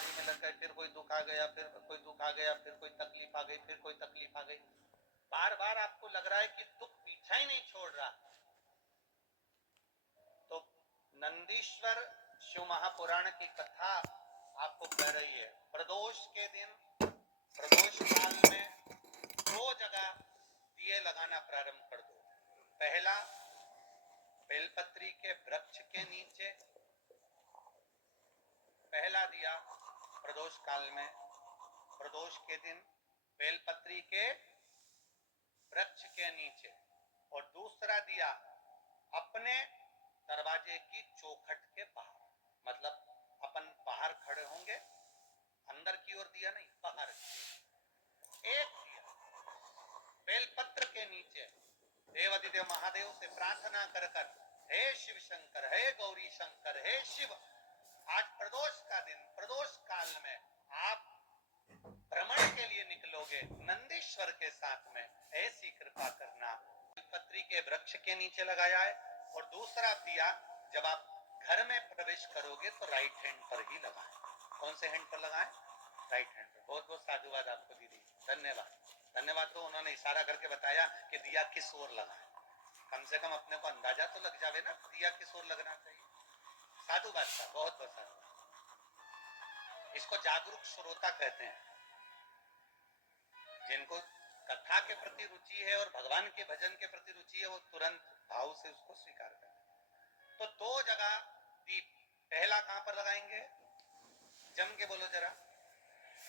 बीमारी में लग गए, फिर कोई दुख आ गया, फिर कोई दुख आ गया, फिर कोई तकलीफ आ गई, फिर कोई तकलीफ आ गई, बार बार आपको लग रहा है कि दुख पीछा ही नहीं छोड़ रहा। तो नंदीश्वर शिव महापुराण की कथा आपको कह रही है, प्रदोष के दिन, प्रदोष काल में दो जगह दिए लगाना प्रारंभ कर दो। पहला, बेलपत्री के वृक्ष के नीचे पहला दिया प्रदोष काल में, प्रदोष के दिन बेलपत्री के वृक्ष के नीचे, और दूसरा दिया अपने दरवाजे की चौखट के बाहर। मतलब अपन बाहर खड़े होंगे, अंदर की ओर दिया नहीं, बाहर एक दिया बेलपत्र के नीचे, देवाधिदेव महादेव से प्रार्थना कर कर, हे शिव शंकर, हे गौरी शंकर, हे शिव, आज प्रदोष का दिन, प्रदोष काल में आप भ्रमण के लिए निकलोगे नंदीश्वर के साथ में, ऐसी कृपा करना। बेलपत्री के वृक्ष के नीचे लगाया है, और दूसरा दिया जब आप घर में प्रवेश करोगे तो राइट हैंड पर ही लगाएं। कौन से हैंड पर लगाएं? राइट हैंड पर। बहुत बहुत साधुवाद आपको दीदी, धन्यवाद। धन्यवाद। तो उन्होंने इशारा करके बताया कि दिया किस ओर लगाएं, कम से कम अपने को अंदाजा तो लग जावे ना दिया किस ओर लगना चाहिए। साधुवाद था, बहुत बहुत साधुवाद। इसको जागरूक श्रोता कहते हैं, जिनको कथा के प्रति रुचि है और भगवान के भजन के प्रति रुचि है, वो तुरंत भाव से उसको स्वीकार करें। तो दो जगह दीप, पहला कहां पर लगाएंगे? जम के बोलो जरा।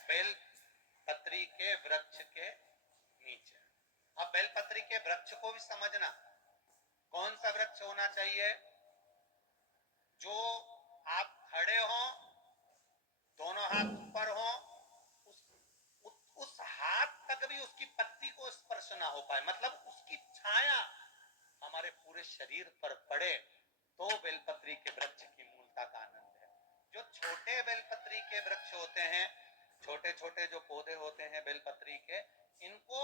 बेलपत्री के वृक्ष के नीचे। अब बेलपत्री के वृक्ष को भी समझना, कौन सा वृक्ष होना चाहिए? जो आप खड़े हो, दोनों हाथ ऊपर हो, उस हाथ तक भी उसकी पत्ती को स्पर्श ना हो पाए, मतलब उसकी छाया हमारे पूरे शरीर पर पड़े, तो बेलपत्री के वृक्ष की मूलता का आनंद है। जो छोटे बेलपत्री के वृक्ष होते हैं, छोटे छोटे जो पौधे होते हैं बेलपत्री के, इनको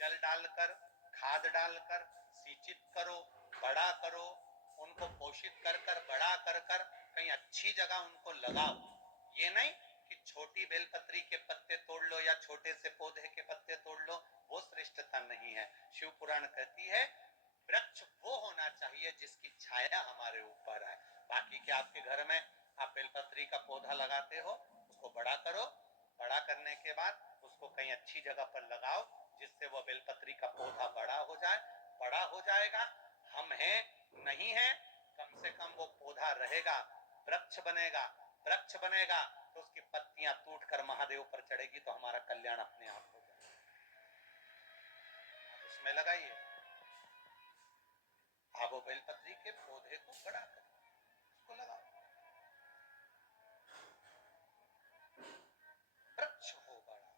जल डालकर, खाद डालकर सिंचित करो, बड़ा करो, उनको पोषित कर कर, बड़ा कर कर कहीं अच्छी जगह उनको लगाओ। ये नहीं कि छोटी बेलपत्री के पत्ते तोड़ लो या छोटे से पौधे के पत्ते तोड़ लो, वो श्रेष्ठता नहीं है। शिव पुराण कहती है वृक्ष वो होना चाहिए जिसकी छाया हमारे ऊपर है। बाकी के आपके घर में आप बेलपत्री का पौधा लगाते हो, उसको बड़ा करो, बड़ा करने के बाद उसको कहीं अच्छी जगह पर लगाओ, जिससे वो बेलपत्री का पौधा बड़ा हो जाए। बड़ा हो जाएगा, हम हैं नहीं है, कम से कम वो पौधा रहेगा, वृक्ष बनेगा। वृक्ष बनेगा तो उसकी पत्तियां टूटकर महादेव पर चढ़ेगी, तो हमारा कल्याण अपने आप हो जाएगा। उसमें लगाइए, आप वो बेलपत्री के पौधे को बड़ा करिए, उसको लगाओ, वृक्ष हो बड़ा।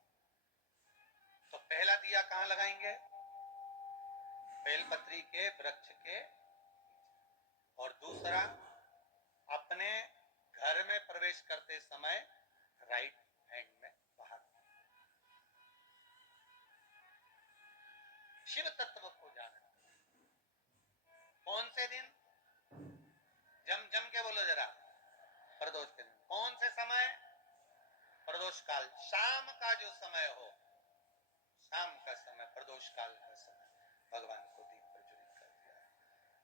तो पहला दिया कहां लगाएंगे? बेलपत्री के वृक्ष के, और दूसरा अपने घर में प्रवेश करते समय राइट हैंड में बाहर। शिव तत्व को जानना। कौन से दिन? जम जम के बोलो जरा। प्रदोष के दिन। कौन से समय? प्रदोष काल, शाम का जो समय हो, शाम का समय, प्रदोष काल का समय, भगवान को दीप प्रज्वलित कर दिया है।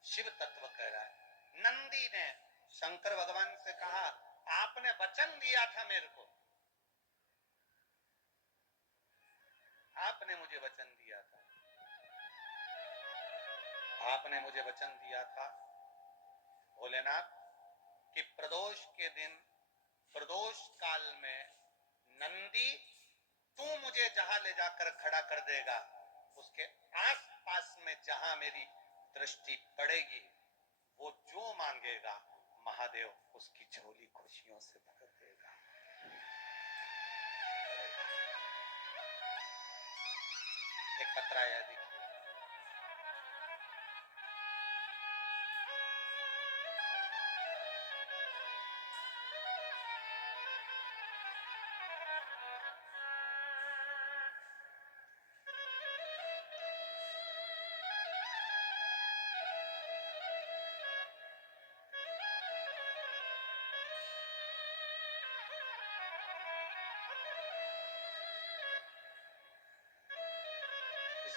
शिव तत्व कह रहा है। नंदी ने शंकर भगवान से कहा, आपने वचन दिया था मेरे को, आपने मुझे वचन दिया था, आपने मुझे वचन दिया था भोलेनाथ कि प्रदोष के दिन, प्रदोष काल में नंदी तू मुझे जहां ले जाकर खड़ा कर देगा, उसके आस पास में जहां मेरी दृष्टि पड़ेगी, वो जो मांगेगा महादेव उसकी झोली खुशियों से भर देगा। एक पत्रा देखिए,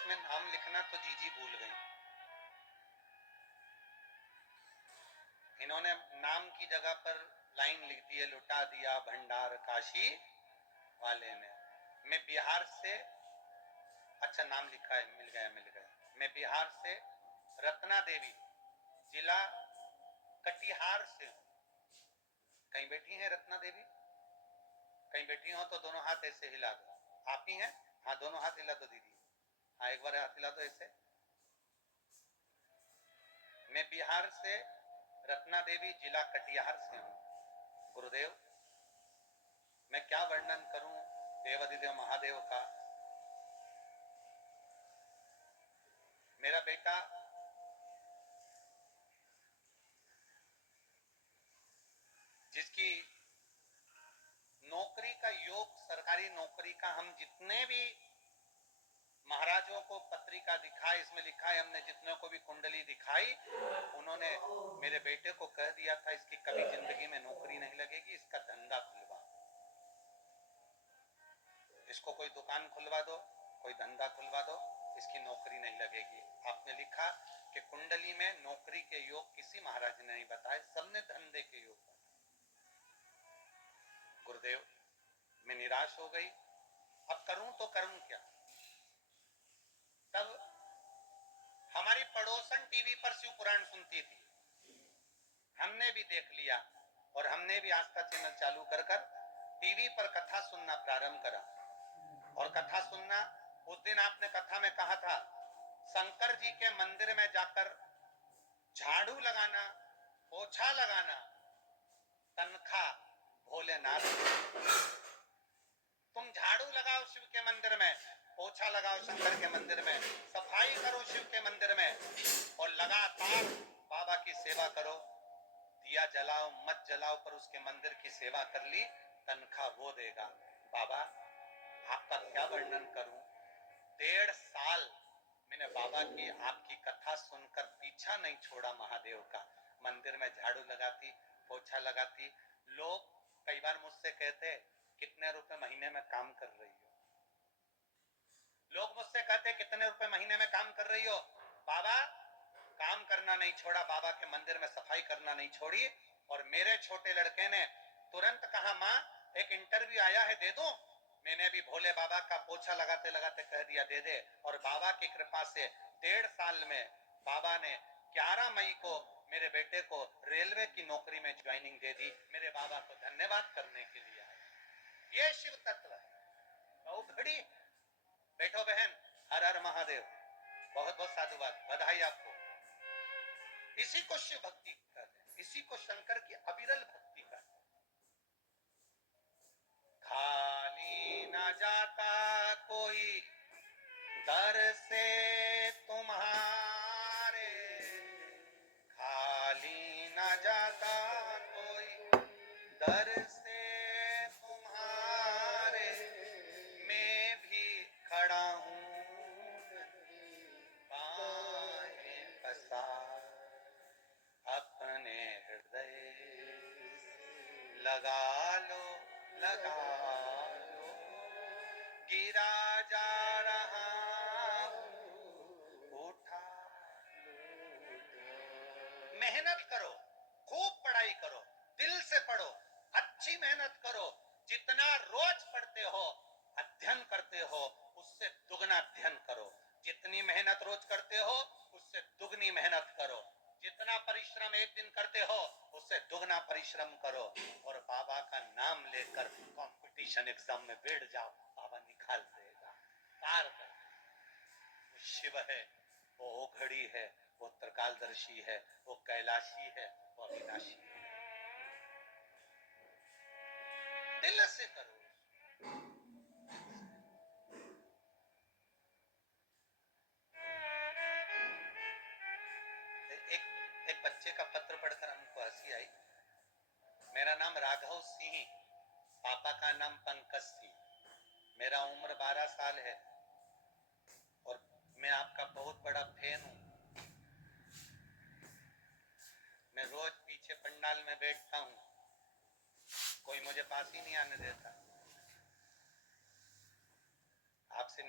इसमें नाम लिखना तो जीजी भूल गई। इन्होंने नाम की जगह पर लाइन लिख दी है, लुटा दिया भंडार काशी वाले ने। मैं बिहार से, अच्छा नाम लिखा है, मिल गया। मैं बिहार से रत्ना देवी, जिला कटिहार से हूँ। कहीं बैठी हैं रत्ना देवी? कहीं बैठी हो तो दोनों हाथ ऐसे हिला दो। आप ही हैं? हाँ, दोनों हाथ हिला दो दीदी। हाँ, एक बार हाथ हिला दो ऐसे। मैं बिहार से रत्ना देवी, जिला कटिहार से हूँ। गुरुदेव, मैं क्या वर्णन करूं देवाधिदेव महादेव का। मेरा बेटा जिसकी नौकरी का योग, सरकारी नौकरी का, हम जितने भी महाराजों को पत्रिका दिखाई, इसमें लिखा है, हमने जितने को भी कुंडली दिखाई, उन्होंने मेरे बेटे को कह दिया था इसकी कभी जिंदगी में नौकरी नहीं लगेगी, इसका धंधा खुलवा, इसको कोई दुकान खुलवा दो, कोई धंधा खुलवा दो, इसकी नौकरी नहीं लगेगी। आपने लिखा कि कुंडली में नौकरी के योग किसी महाराज ने नहीं बताए, सबने धंधे के योग बताए। गुरुदेव, मैं निराश हो गई, अब करूं तो करूं क्या। तब हमारी पड़ोसन टीवी पर शिव पुराण सुनती थी, हमने भी देख लिया और हमने भी आस्था चैनल चालू कर टीवी पर कथा सुनना प्रारंभ करा। और कथा सुनना, उस दिन आपने कथा में कहा था, शंकर जी के मंदिर में जाकर झाड़ू लगाना, पोछा लगाना, तनखा भोलेनाथ। तुम झाड़ू लगाओ शिव के मंदिर में, पोछा लगाओ शंकर के मंदिर में, सफाई करो शिव के मंदिर में, और लगातार बाबा की सेवा करो। दिया जलाओ मत जलाओ, पर उसके मंदिर की सेवा कर ली, तनखा वो देगा। बाबा, आपका क्या वर्णन करूं। 1.5 साल मैंने बाबा की, आपकी कथा सुनकर पीछा नहीं छोड़ा महादेव का। मंदिर में झाड़ू लगाती, पोछा लगाती। लोग कई बार मुझसे कहते, कितने रुपए महीने में काम कर रही हो। लोग मुझसे कहते, कितने रुपए महीने में काम कर रही हो। बाबा, काम करना नहीं छोड़ा, बाबा के मंदिर में सफाई करना नहीं छोड़ी। और मेरे छोटे लड़के ने तुरंत कहा, माँ एक इंटरव्यू आया है, दे दूं। मैंने भी भोले बाबा का पोछा लगाते लगाते कह दिया, दे दे। और बाबा की कृपा से 1.5 साल में बाबा ने 11 मई को मेरे बेटे को रेलवे की नौकरी में ज्वाइनिंग दे दी। मेरे बाबा को धन्यवाद करने के लिए आए। ये शिव तत्व है। बहुत घड़ी बैठो बहन, हर हर महादेव, बहुत बहुत साधुवाद, बधाई आपको। इसी को शिव भक्ति कहते हैं, इसी को शंकर की अविरल भक्ति कहते हैं। खाली न जाता कोई दर से तुम्हारे, खाली न जाता कोई दर से तुम्हारे, मैं भी खड़ा हूं बाहें पसार, अपने हृदय लगा लो, लगा लो, गिरा जा रहा उठा लो। मेहनत करो, खूब पढ़ाई करो, दिल से पढ़ो, अच्छी मेहनत करो। जितना रोज पढ़ते हो, अध्ययन करते हो, उससे दुगना अध्ययन करो। जितनी मेहनत रोज करते हो, उससे दुगनी मेहनत करो। जितना परिश्रम एक दिन करते हो, उससे दुगना परिश्रम करो। और बाबा का नाम लेकर कंपटीशन एग्जाम में बैठ जाओ, बाबा निकाल देगा, पार कर देगा। वो शिव है, वो ओघड़ी है, वो त्रिकालदर्शी है, वो कैलाशी है, वो अविनाशी है। दिल से करो। एक बच्चे का पत्र पढ़कर हमको हंसी आई। मेरा नाम राघव सिंह, पापा का नाम पंकज सिंह, मेरा उम्र 12 साल है और मैं आपका बहुत बड़ा फैन हूं। मैं रोज पीछे पंडाल में बैठता हूं, कोई मुझे पास ही नहीं आने देता। आपसे